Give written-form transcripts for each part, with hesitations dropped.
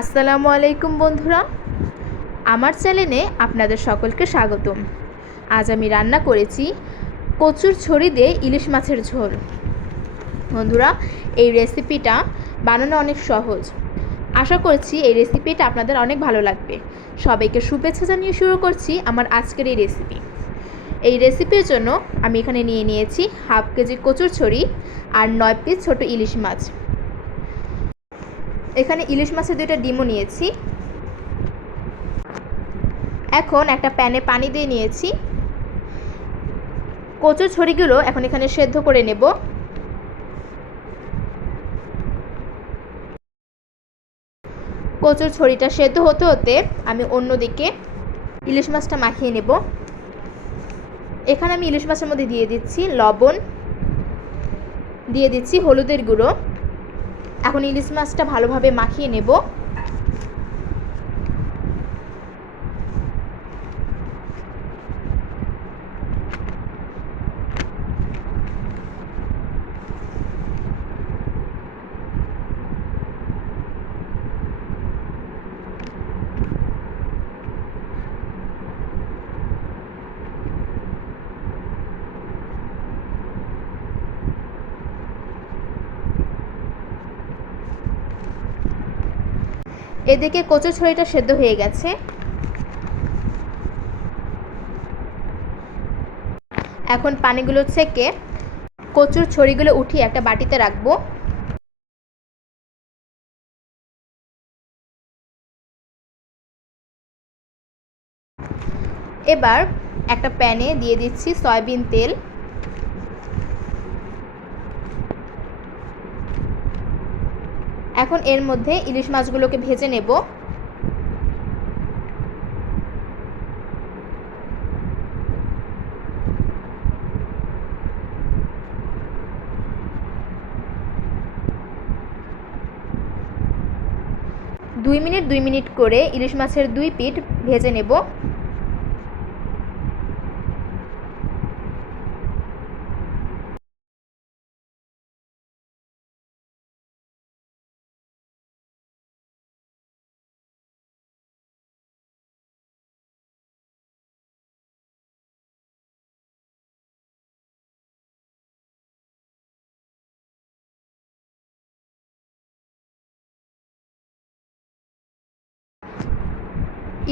আসসালামু আলাইকুম বন্ধুরা, আমার চ্যানেলে আপনাদের সকলকে স্বাগতম। আজ আমি রান্না করেছি কচুর ছড়ি দিয়ে ইলিশ মাছের ঝোল। বন্ধুরা, এই রেসিপিটা বানানো অনেক সহজ। আশা করছি এই রেসিপিটা আপনাদের অনেক ভালো লাগবে। সবাইকে শুভেচ্ছা জানিয়ে শুরু করছি আমার আজকের এই রেসিপি। এই রেসিপির জন্য আমি এখানে নিয়ে নিয়েছি হাফ কেজি কচুর ছড়ি আর 9 পিস ছোট ইলিশ মাছ। এখানে ইলিশ মাছের 2টা ডিমও নিয়েছি। এখন একটা প্যানে পানি দিয়ে নিয়েছি। কচুর ছড়িগুলো এখন এখানে সেদ্ধ করে নেব। কচুর ছড়িটা সেদ্ধ হতে হতে আমি অন্যদিকে ইলিশ মাছটা মাখিয়ে নেব। এখানে আমি ইলিশ মাছের মধ্যে দিয়ে দিচ্ছি লবণ, দিয়ে দিচ্ছি হলুদের গুঁড়ো। এখন ইলিশ মাছটা ভালোভাবে মাখিয়ে নেব। এদিকে কচুর ছড়িটা সেদ্ধ হয়ে গেছে। এখন পানিগুলো ছেঁকে কচুর ছড়িগুলো উঠিয়ে একটা বাটিতে রাখবো। এবার একটা প্যানে দিয়ে দিচ্ছি সয়াবিন তেল। এখন এর মধ্যে ইলিশ মাছগুলোকে ভেজে নেব। দুই মিনিট করে ইলিশ মাছের 2 পিঠ ভেজে নেব।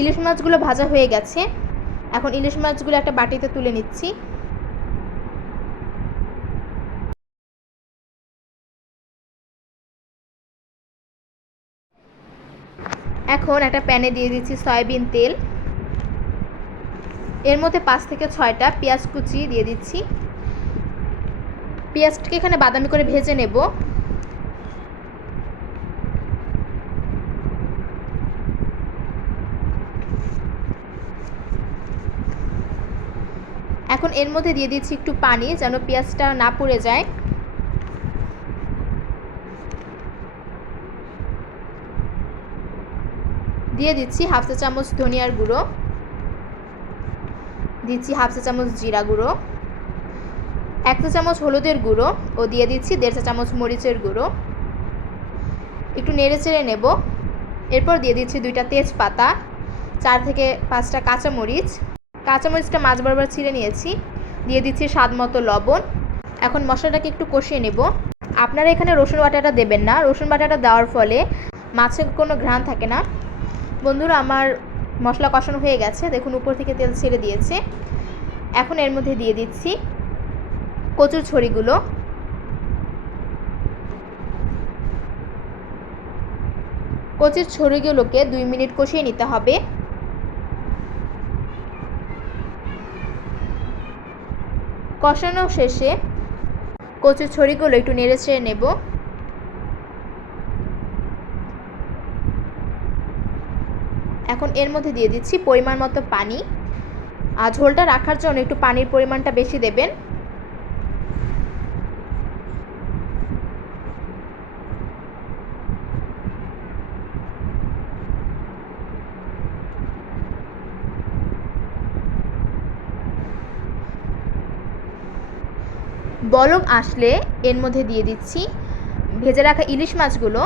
ইলিশ মাছগুলো ভাজা হয়ে গেছে। এখন ইলিশ মাছগুলো একটা বাটিতে তুলে নিচ্ছি। এখন একটা প্যানে দিয়ে দিচ্ছি সয়াবিন তেল। এর মধ্যে 5 থেকে 6টা পেঁয়াজ কুচি দিয়ে দিচ্ছি। পেঁয়াজটাকে এখানে বাদামি করে ভেজে নেব। এখন এর মধ্যে দিয়ে দিচ্ছি একটু পানি যেন পেঁয়াজটা না পুড়ে যায়। দিয়ে দিচ্ছি হাফ চা চামচ ধনিয়ার গুঁড়ো, দিচ্ছি হাফ চা চামচ জিরা গুঁড়ো, 1 চা চামচ হলুদের গুঁড়ো ও দিয়ে দিচ্ছি 1.5 চা চামচ মরিচের গুঁড়ো। একটু নেড়ে চেড়ে নেব। এরপর দিয়ে দিচ্ছি 2টা তেজপাতা, 4 থেকে 5টা কাঁচামরিচ। কাঁচামরিচটা মাঝ বরাবর ছিঁড়ে নিয়েছি। দিয়ে দিচ্ছি স্বাদ মতো লবণ। এখন মশলাটাকে একটু কষিয়ে নেব। আপনারা এখানে রসুন বাটাটা দেবেন না। রসুন বাটাটা দেওয়ার ফলে মাছের কোনো ঘ্রাণ থাকে না। বন্ধুরা, আমার মশলা কষানো হয়ে গেছে। দেখুন উপর থেকে তেল ছেড়ে দিয়েছে। এখন এর মধ্যে দিয়ে দিচ্ছি কচুর ছড়িগুলো। কচুর ছড়িগুলোকে 2 মিনিট কষিয়ে নিতে হবে। কষানো শেষে কচুর ছড়িগুলো একটু নেড়ে চেড়ে নেব। এখন এর মধ্যে দিয়ে দিচ্ছি পরিমাণ মতো পানি। আর ঝোলটা রাখার জন্য একটু পানির পরিমাণটা বেশি দেবেন। বলক আসলে এর মধ্যে দিয়ে দিচ্ছি ভেজে রাখা ইলিশ মাছগুলো।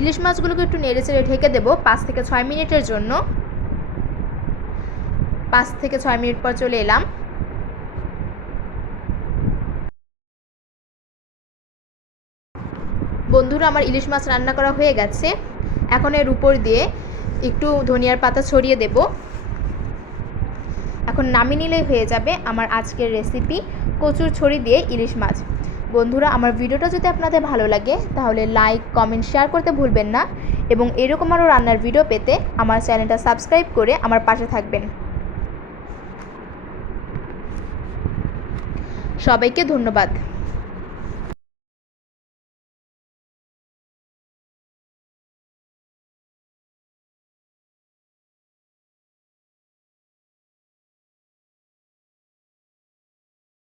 ইলিশ মাছগুলোকে একটু নেড়েচেড়ে ঢেকে দেবো 5 থেকে 6 মিনিটের জন্য। 5 থেকে 6 মিনিট পর চলে এলাম। বন্ধুরা, আমার ইলিশ মাছ রান্না করা হয়ে গেছে। এখন এর উপর দিয়ে একটু ধনিয়ার পাতা ছড়িয়ে দেব। এখন নামিয়ে নিলেই হয়ে যাবে আমার আজকের রেসিপি কচুর ছড়ি দিয়ে ইলিশ মাছ। বন্ধুরা, আমার ভিডিওটা যদি আপনাদের ভালো লাগে তাহলে লাইক, কমেন্ট, শেয়ার করতে ভুলবেন না এবং এরকম আরও রান্নার ভিডিও পেতে আমার চ্যানেলটা সাবস্ক্রাইব করে আমার পাশে থাকবেন। সবাইকে ধন্যবাদ।